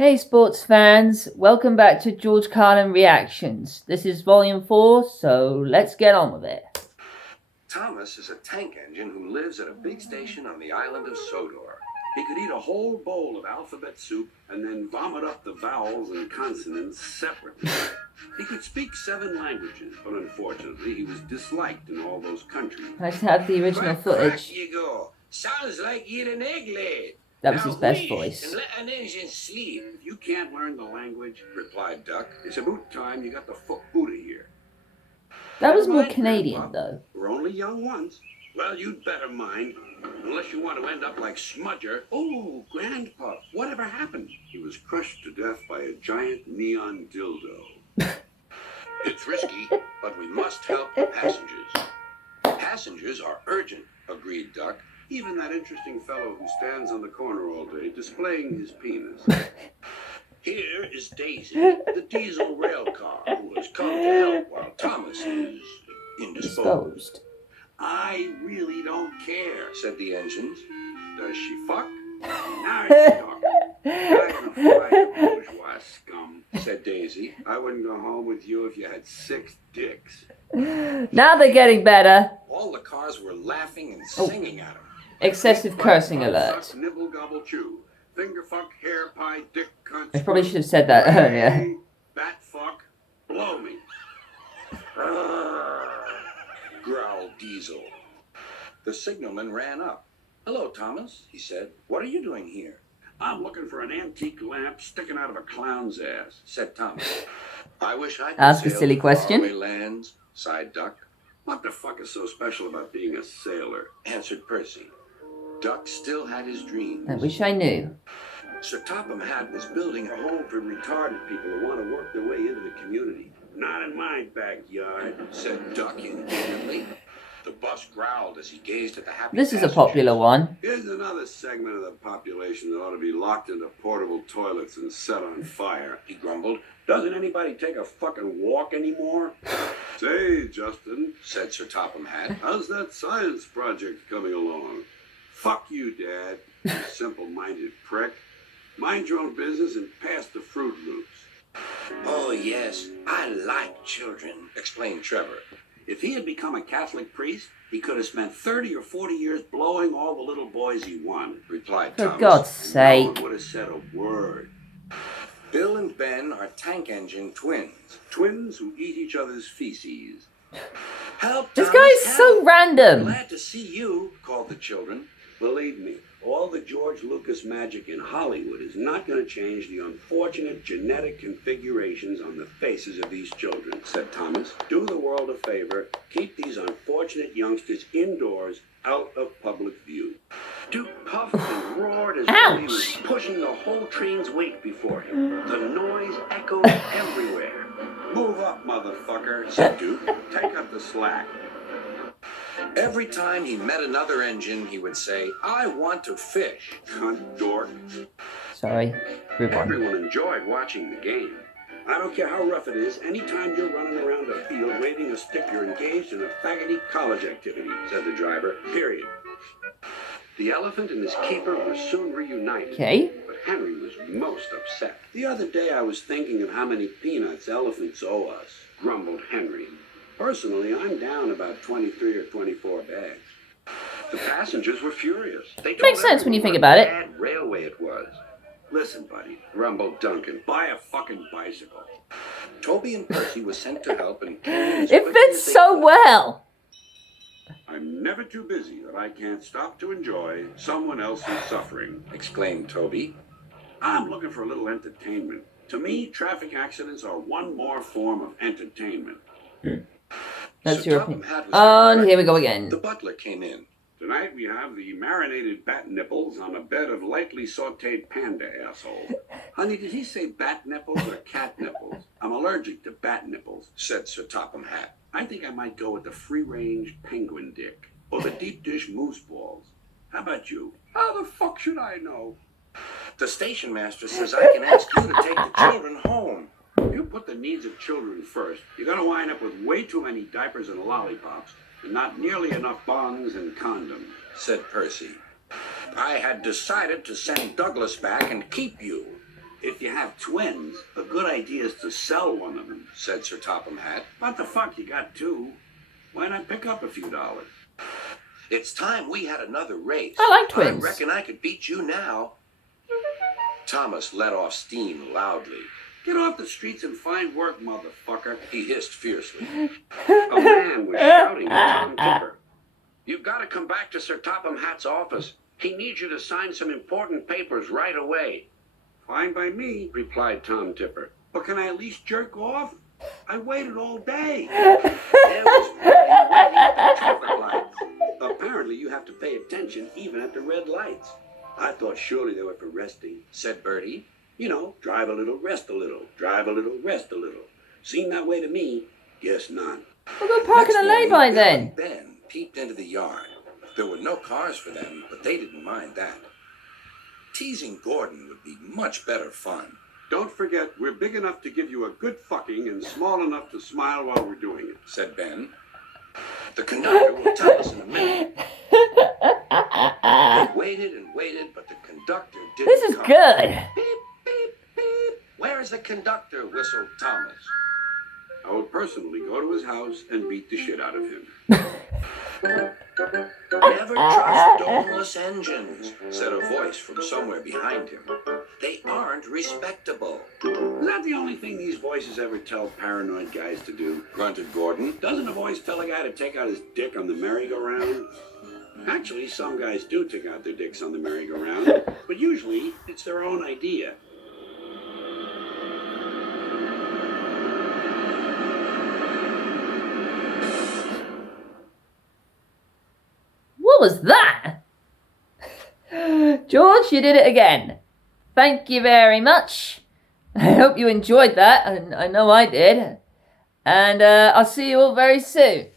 Hey sports fans, welcome back to George Carlin Reactions. This is volume 4, so let's get on with it. Thomas is a tank engine who lives at a big station on the island of Sodor. He could eat a whole bowl of alphabet soup and then vomit up the vowels and consonants separately. He could speak 7 languages, but unfortunately he was disliked in all those countries. Nice to have the original footage. You go. Sounds like eating egg lad. That was his best voice. And let an engine sleep. If you can't learn the language, replied Duck, it's about time you got the fuck out of here. That was more Canadian, though. We're only young ones. Well, you'd better mind. Unless you want to end up like Smudger. Oh, Grandpa, whatever happened? He was crushed to death by a giant neon dildo. It's risky, but we must help the passengers. Passengers are urgent, agreed Duck. Even that interesting fellow who stands on the corner all day displaying his penis. Here is Daisy, the diesel rail car, who has come to help while Thomas is indisposed. I really don't care, said the engines. Does she fuck? Now she's talking. I'm gonna fly you bourgeois scum, said Daisy. I wouldn't go home with you if you had 6 dicks. Now they're getting better. All the cars were laughing and singing at him. Excessive cursing alert. Suck, nibble, gobble, chew. Finger fuck, hair pie, dick cunt. I probably should have said that earlier. Bat fuck, blow me. Growled Diesel. The signalman ran up. Hello, Thomas, he said. What are you doing here? I'm looking for an antique lamp sticking out of a clown's ass, said Thomas. I wish I could ask a silly question. Faraway lands, sighed Duck. What the fuck is so special about being a sailor? Answered Percy. Duck still had his dreams. I wish I knew. Sir Topham Hatt was building a home for retarded people who want to work their way into the community. Not in my backyard, said Duck indignantly. The bus growled as he gazed at the happy This is a popular one. Here's another segment of the population that ought to be locked into portable toilets and set on fire, he grumbled. Doesn't anybody take a fucking walk anymore? Say, Justin, said Sir Topham Hatt, how's that science project coming along? Fuck you, Dad, you simple-minded prick. Mind your own business and pass the Fruit Loops. Oh, yes, I like children, explained Trevor. If he had become a Catholic priest, he could have spent 30 or 40 years blowing all the little boys he wanted, replied Thomas. For God's sake. No one would have said a word. Bill and Ben are tank engine twins. Twins who eat each other's feces. Help, This Thomas, guy is so help. random. Glad to see you, called the children. Believe me, all the George Lucas magic in Hollywood is not going to change the unfortunate genetic configurations on the faces of these children, said Thomas. Do the world a favor. Keep these unfortunate youngsters indoors, out of public view. Duke puffed and roared as though he was pushing the whole train's weight before him. The noise echoed everywhere. Move up, motherfucker, said Duke. Take up the slack. Every time he met another engine, he would say, I want to fish. Cunt dork. Sorry. Move on. Everyone enjoyed watching the game. I don't care how rough it is, anytime you're running around a field waving a stick, you're engaged in a faggoty college activity, said the driver. Period. The elephant and his keeper were soon reunited. Okay. But Henry was most upset. The other day I was thinking of how many peanuts elephants owe us, grumbled Henry. Personally, I'm down about 23 or 24 bags. The passengers were furious. They told Makes sense when you think everyone about what a it. bad railway it was. Listen, buddy, grumbled Duncan, buy a fucking bicycle. Toby and Percy were sent to help and came as It quickly fits as they so could. well. I'm never too busy that I can't stop to enjoy someone else's suffering, exclaimed Toby. I'm looking for a little entertainment. To me, traffic accidents are one more form of entertainment. That's Sir your Topham opinion. Hatt was And at here we go breakfast. again. The butler came in. Tonight we have the marinated bat nipples on a bed of lightly sautéed panda asshole. Honey, did he say bat nipples or cat nipples? I'm allergic to bat nipples, said Sir Topham Hatt. I think I might go with the free-range penguin dick or the deep dish moose balls. How about you? How the fuck should I know? The station master says I can ask you to take the children home. If you put the needs of children first, you're going to wind up with way too many diapers and lollipops and not nearly enough bongs and condoms, said Percy. I had decided to send Douglas back and keep you. If you have twins, a good idea is to sell one of them, said Sir Topham Hatt. What the fuck, you got two? Why not pick up a few dollars? It's time we had another race. I like twins. I reckon I could beat you now. Thomas let off steam loudly. Get off the streets and find work, motherfucker. He hissed fiercely. A man was shouting at Tom Tipper. You've got to come back to Sir Topham Hatt's office. He needs you to sign some important papers right away. Fine by me, replied Tom Tipper. But can I at least jerk off? I waited all day. There was waiting at the traffic lights. Apparently you have to pay attention even at the red lights. I thought surely they were for resting, said Bertie. You know, drive a little, rest a little. Drive a little, rest a little. Seemed that way to me. Guess not. We'll go park in a lay-by then. Ben peeped into the yard. There were no cars for them, but they didn't mind that. Teasing Gordon would be much better fun. Don't forget, we're big enough to give you a good fucking and small enough to smile while we're doing it, said Ben. The conductor will tell us in a minute. They waited and waited, but the conductor didn't This is come. good. Beep, beep, beep. Where is the conductor? Whistled Thomas. I would personally go to his house and beat the shit out of him. Never trust doneless engines, said a voice from somewhere behind him. They aren't respectable. Is that the only thing these voices ever tell paranoid guys to do? Grunted Gordon. Doesn't a voice tell a guy to take out his dick on the merry-go-round? Actually, some guys do take out their dicks on the merry-go-round, but usually it's their own idea. What was that? George, you did it again. Thank you very much. I hope you enjoyed that. I know I did. And I'll see you all very soon.